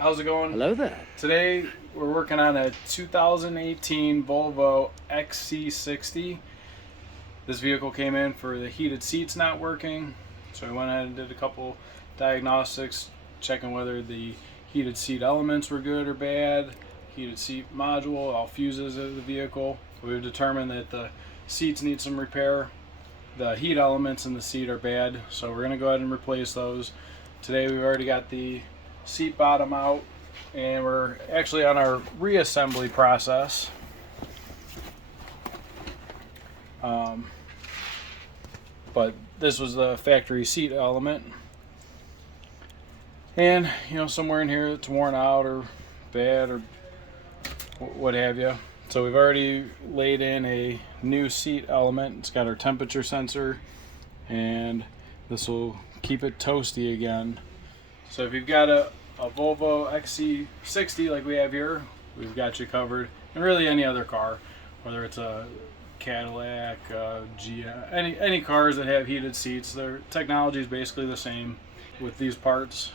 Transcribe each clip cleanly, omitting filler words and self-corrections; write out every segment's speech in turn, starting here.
how's it going? Hello there. Today we're working on a 2018 Volvo XC60. This vehicle came in for the heated seats not working, so I went ahead and did a couple diagnostics, checking whether the heated seat elements were good or bad, heated seat module, all fuses of the vehicle. We've determined that the seats need some repair. The heat elements in the seat are bad, so we're going to go ahead and replace those. Today we've already got the seat bottom out, and we're actually on our reassembly process. But this was the factory seat element, and somewhere in here it's worn out or bad or what have you. So we've already laid in a new seat element. It's got our temperature sensor, and this will keep it toasty again. So if you've got a Volvo XC60 like we have here, we've got you covered. And really any other car, whether it's a Cadillac, GM, any cars that have heated seats, their technology is basically the same with these parts.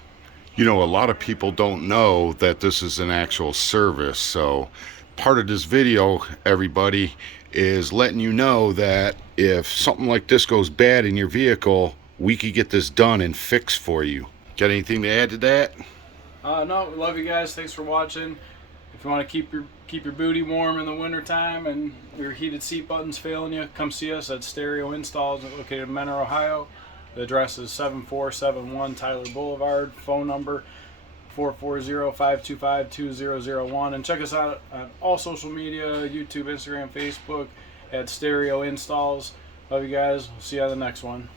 You know, a lot of people don't know that this is an actual service, so part of this video, everybody, is letting you know that if something like this goes bad in your vehicle, we could get this done and fixed for you. Got anything to add to that? No, we love you guys. Thanks for watching. If you want to keep your booty warm in the winter time and your heated seat buttons failing you, come see us at Stereo Installs located in Mentor, Ohio. The address is 7471 Tyler Boulevard. Phone number 440-525-2001. And check us out on all social media, YouTube, Instagram, Facebook, at Stereo Installs. Love you guys. See you on the next one.